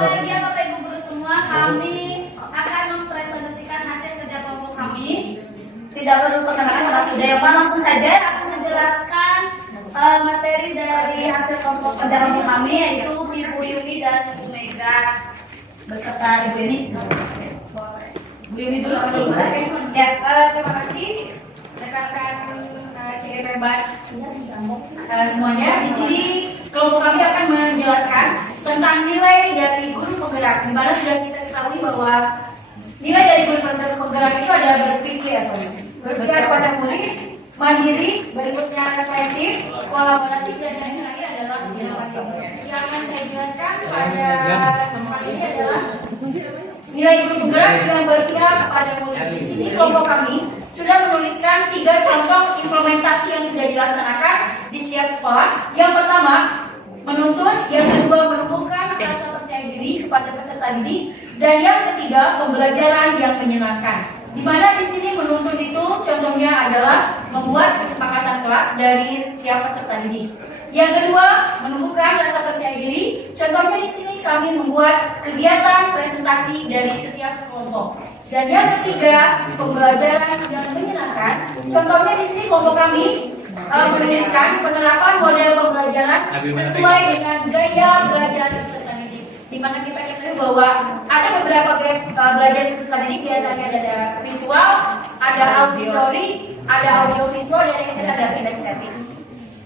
Bahagia Bapak Ibu Guru semua, kami akan mempresentasikan hasil kerja kelompok kami. Tidak perlu perkenalan para Sudayawan, langsung saja akan menjelaskan materi dari hasil kelompok kerja kelompok kami, yaitu Ibu Yumi dan Bu Mega beserta Ibu ini. Bu Yumi dulu boleh? Ya, terima kasih rekan-rekan CGP hebat semuanya. Di sini kelompok kami akan menjelaskan tentang nilai dari guru penggerak. Dimana sudah kita ketahui bahwa nilai dari guru penggerak itu ada berpikir pada murid, mandiri, berikutnya reflektif, kolaboratif, dan yang terakhir adalah inovatif. Yang akan saya jelaskan pada tempat ini adalah nilai guru penggerak yang berpihak pada murid. Di sini kelompok kami sudah menuliskan 3 contoh implementasi yang sudah dilaksanakan di setiap sekolah. Yang pertama, menuntun, yang kedua menumbuhkan rasa percaya diri kepada peserta didik, dan yang ketiga pembelajaran yang menyenangkan. Di mana di sini menuntun itu contohnya adalah membuat kesepakatan kelas dari setiap peserta didik. Yang kedua, menumbuhkan rasa percaya diri. Contohnya di sini kami membuat kegiatan presentasi dari setiap kelompok. Dan yang ketiga, pembelajaran yang menyenangkan. Contohnya di sini kelompok kami menuliskan penerapan model pembelajaran sesuai dengan gaya belajar peserta didik. Di mana kita ketahui bahwa ada beberapa gaya belajar peserta didik, diantaranya ada visual, ada auditory, ada audiovisual, dan yang ketiga ada kinestetik.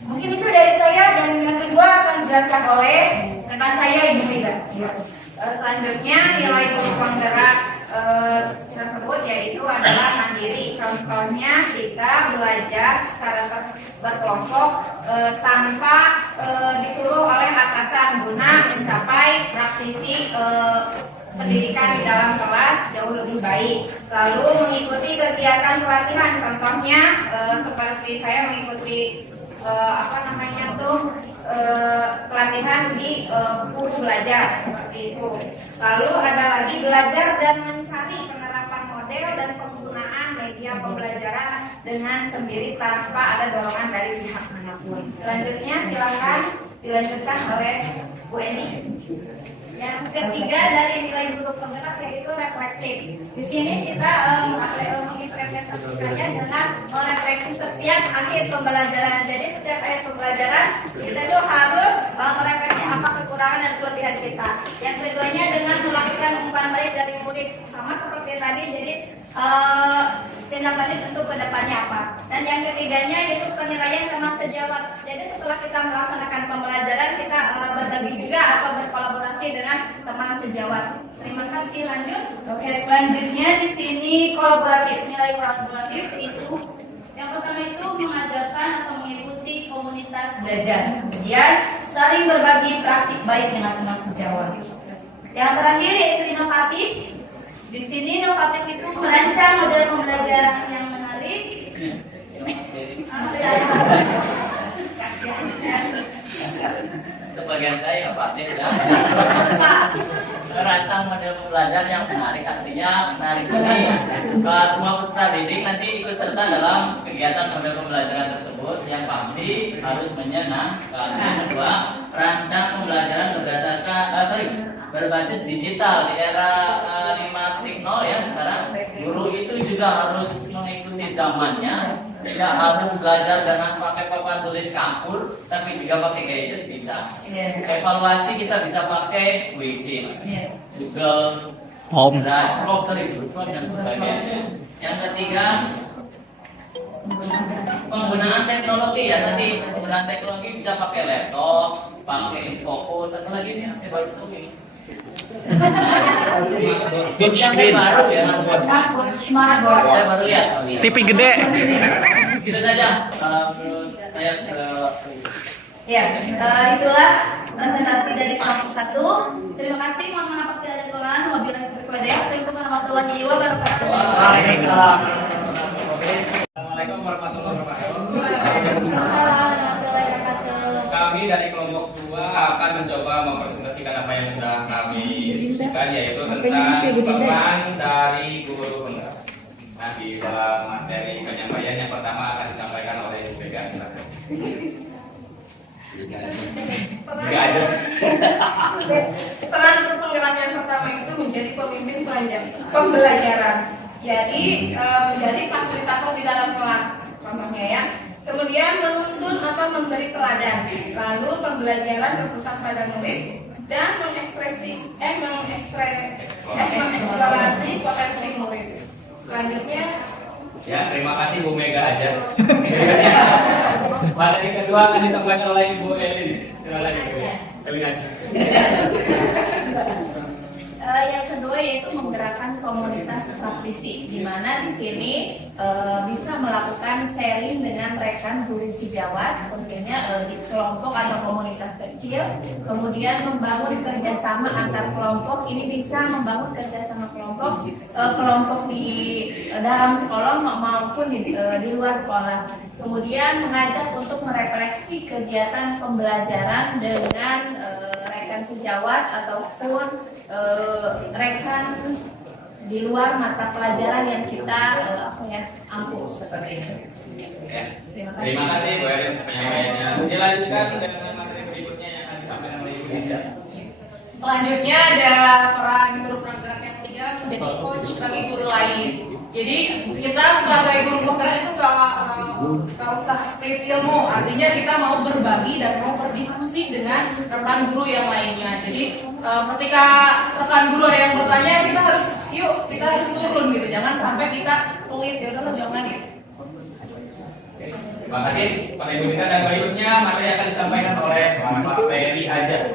Mungkin itu dari saya, dan yang kedua akan dijelaskan oleh rekan saya Ibu Mega. Selanjutnya nilai guru penggerak tersebut yaitu adalah mandiri. Contohnya jika belajar secara berkelompok tanpa disuruh oleh atasan guna mencapai praktisi pendidikan di dalam kelas jauh lebih baik. Lalu mengikuti kegiatan pelatihan, contohnya seperti saya mengikuti pelatihan di buku belajar seperti itu. Lalu ada lagi belajar dan mencari penerapan model dan penggunaan media pembelajaran dengan sendiri tanpa ada dorongan dari pihak manapun. Selanjutnya silakan dilanjutkan oleh Bu Eni. Yang ketiga dari nilai guru penggerak yaitu refleksif. Di sini kita mengimplementasikannya dengan merefleksi setiap akhir pembelajaran. Jadi setiap akhir pembelajaran kita itu harus merefleksi apa kekurangan dan kelebihan kita. Yang keduanya dengan melakukan umpan balik dari murid, sama seperti tadi. Jadi tindak lanjut untuk kedepannya apa. Dan yang ketiganya yaitu penilaian teman sejawat. Jadi setelah kita melaksanakan pembelajaran, kita berbagi juga atau berkolaborasi dengan teman sejawat. Terima kasih. Lanjut. Oke, selanjutnya di sini kolaboratif. Nilai kolaboratif itu yang pertama itu mengajarkan atau mengikuti komunitas belajar. Kemudian saling berbagi praktik baik dengan teman sejawat. Yang terakhir yaitu inovatif. Di sini inovatif itu merancang model pembelajaran yang menarik. Itu bagian saya Pak Nek ya. Merancang model pembelajaran yang menarik, artinya menarik ini semua peserta didik nanti ikut serta dalam kegiatan model pembelajaran tersebut yang pasti harus menyenangkan. Yang kedua, rancang pembelajaran berbasis digital di era 5.0 ya sekarang. Guru itu juga harus mengikuti zamannya. Tidak harus belajar dengan pakai papan tulis kapur, tapi juga pakai gadget bisa. Evaluasi kita bisa pakai Quizzes, Google Drive, dan sebagainya. Yang ketiga, penggunaan teknologi ya. Tadi penggunaan teknologi bisa pakai laptop, pakai fokus, satu lagi nih, baru ini. Baru ya, smartboard. Saya baru lihat. TV gede. Itu saja. Saya Ya, itulah presentasi dari kelompok 1. Terima kasih. Mohon maaf apabila ada kekurangan. Wabillahi taufiq wal hidayah. Assalamualaikum warahmatullahi wabarakatuh. Waalaikumsalam. Assalamualaikum warahmatullahi wabarakatuh. Waalaikumsalam warahmatullahi wabarakatuh. Kami dari kelompok 2 akan mencoba mempresentasikan apa yang sudah kami diskusikan, yaitu tentang peran dari guru penggerak. Nah, di dalam materi penyampaian yang pertama akan disampaikan oleh Ibu Mega. Peran guru penggerak jalan yang pertama itu menjadi pemimpin pembelajaran. Jadi menjadi fasilitator di dalam kelas, contohnya ya. Kemudian menuntun atau memberi teladan. Lalu pembelajaran berpusat pada murid dan mengeksplorasi potensi murid. Selanjutnya, Ya, terima kasih Bu Mega aja. Materi kedua akan disampaikan oleh Ibu Elin. Elin aja. yang kedua yaitu menggerakkan komunitas praktisi, di mana di sini bisa melakukan sharing dengan rekan guru sejawat, tentunya di kelompok atau komunitas kecil. Kemudian membangun kerjasama antar kelompok, ini bisa membangun kerjasama kelompok di dalam sekolah maupun di luar sekolah. Kemudian mengajak untuk merefleksi kegiatan pembelajaran dengan rekan sejawat ataupun rekan di luar mata pelajaran yang kita ampuh seperti itu. Terima kasih Bu Erin penyampaiannya. Dilanjutkan dengan materi berikutnya yang akan disampaikan oleh Ibu Dinda. Selanjutnya ada peran guru penggerak yang ketiga menjadi coach bagi guru lain. Jadi kita sebagai guru penggerak itu gak usah prinsip ilmu, artinya kita mau berbagi dan mau berdiskusi dengan rekan guru yang lainnya. Jadi ketika rekan guru ada yang bertanya, kita harus turun gitu, jangan sampai kita pelit, ya udah jangan gitu. Terima kasih Pak Ibu Dinda, dan berikutnya materi akan disampaikan oleh Pak Ferry aja.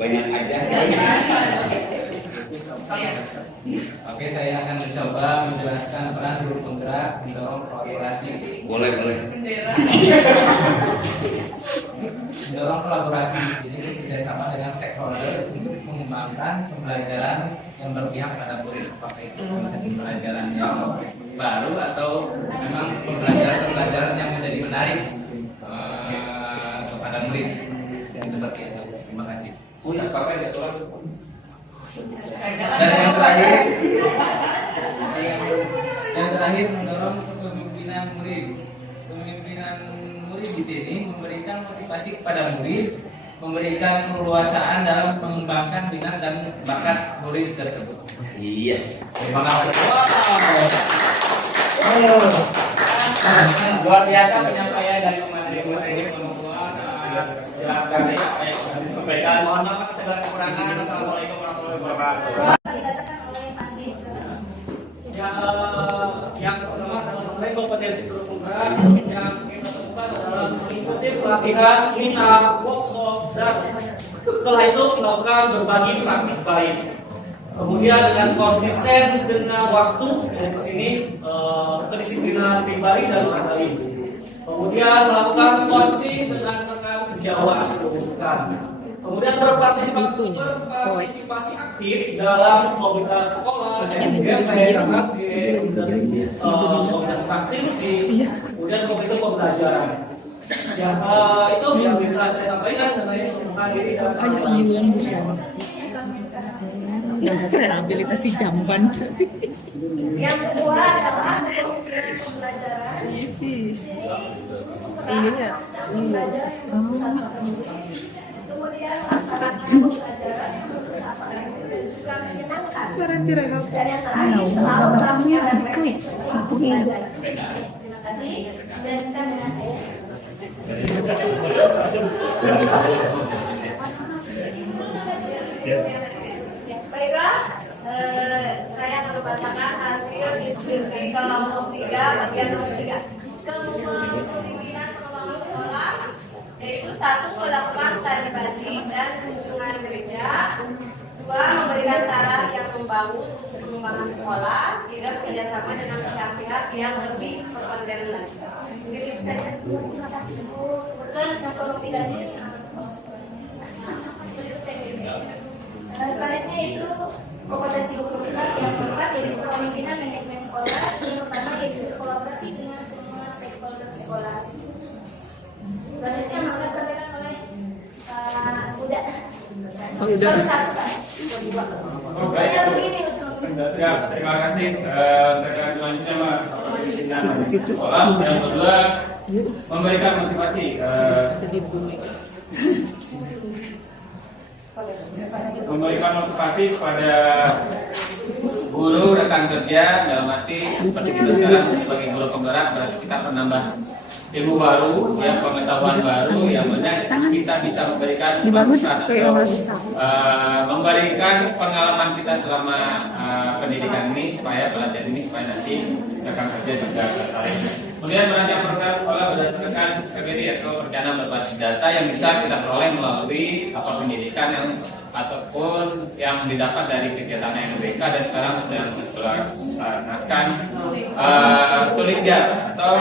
Banyak aja. Oke, saya akan mencoba menjelaskan peran guru penggerak mendorong kolaborasi. Boleh. Mendorong kolaborasi di sini bekerjasama dengan stakeholder untuk mengembangkan pembelajaran yang berpihak pada murid. Apakah itu pembelajaran yang baru atau memang pembelajaran yang menjadi menarik kepada murid, dan seperti itu. Terima kasih. Dan yang terakhir mendorong kepemimpinan murid. Kepemimpinan murid di sini memberikan motivasi kepada murid, memberikan keleluasaan dalam mengembangkan minat dan bakat murid tersebut. Iya. Terima kasih. Luar biasa penyampaian dari pemateri ini, semua jelas sekali apa yang sudah disampaikan. Mohon maaf segala kekurangan. Assalamualaikum warahmatullahi wabarakatuh. Yang pertama adalah mengenai kompetensi guru penggerak. Yang kita temukan adalah mengikuti pelatihan, seminar, workshop, dan setelah itu melakukan berbagi praktik baik. Kemudian dengan konsisten dengan waktu, dan di sini kedisiplinan pribadi dan materi. Kemudian melakukan coaching dengan rekan sejawat. Kemudian berpartisipasi aktif dalam komunitas sekolah, MGP, KKG, komunitas praktisi, kemudian komunitas pembelajaran. Itu yang bisa saya sampaikan mengenai pengembangan diri dan rehabilitasi jamban. Yang kedua adalah pembelajaran. Di sini pembelajaran yang bersama dengan murid. Kemudian melaksanakan pembelajaran yang bersama dengan murid dan juga menyenangkan. Dan yang terakhir selalu melakukan refleksi setelah pembelajaran. Terima kasih. Lanjutkan dengan saya. Baiklah, saya akan membacakan hasil diskusi kelompok 3 bagian nomor 3. Kepemimpinan pengembangan sekolah, yaitu 1. Melakukan studi banding dan kunjungan gereja. 2. Memberikan saran yang membangun untuk pengembangan sekolah. 3. Bekerjasama dengan pihak-pihak yang lebih berkompeten lagi. Mungkin itu saja. Terima kasih Bu. Kebetulan kelompok 3 ini selanjutnya itu kompetensi guru penggerak yang keempat yaitu kepemimpinan manajemen sekolah. Yang pertama yaitu kolaborasi dengan semua stakeholder sekolah. Selanjutnya akan disampaikan oleh Uda. Baru satu Pak. Saya begini untuk. Siap, terima kasih. Selanjutnya Pak sekolah. Yang kedua memberikan motivasi kepada guru rekan kerja, dalam arti seperti kita sekarang sebagai guru penggerak berarti kita menambah ilmu baru, ya, pengetahuan baru yang mana kita bisa memberikan masukan atau memberikan pengalaman kita selama pendidikan ini supaya belajar ini supaya nanti rekan kerja juga tertarik. Kemudian merancang program sekolah berdasarkan KBRI atau rencana berbasis data yang bisa kita peroleh melalui pendidikan yang ataupun yang didapat dari kegiatan NBK dan sekarang sedang melaksanakan Sulitjar atau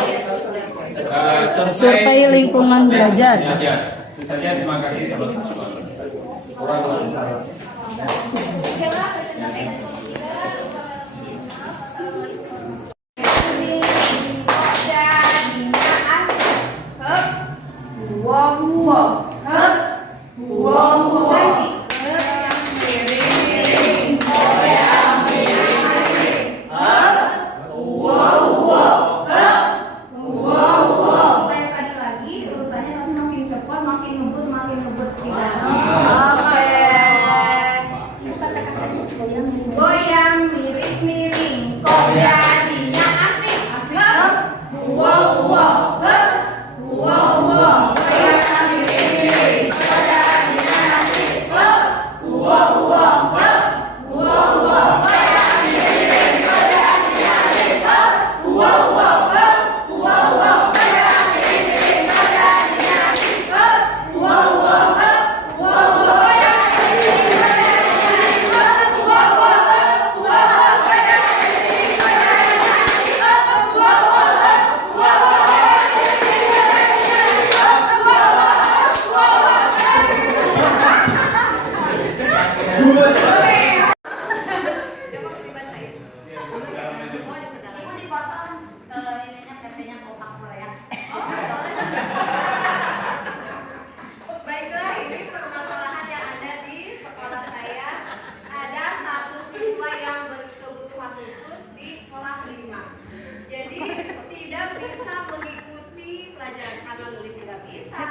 Survei lingkungan belajar. Itu saja, terima kasih teman-teman. Goyang miring-miring, kok jadinya asik. Wow. Goyang miring-miring, kok jadinya asik. Wow. Goyang miring-miring, kok jadinya asik. Wow. Goyang miring-miring, kok jadinya asik. Wow. Baiklah, ini permasalahan yang ada di sekolah saya. Ada satu siswa yang berkebutuhan khusus di kelas 5. Jadi tidak bisa mengikuti pelajaran karena nulis tidak bisa,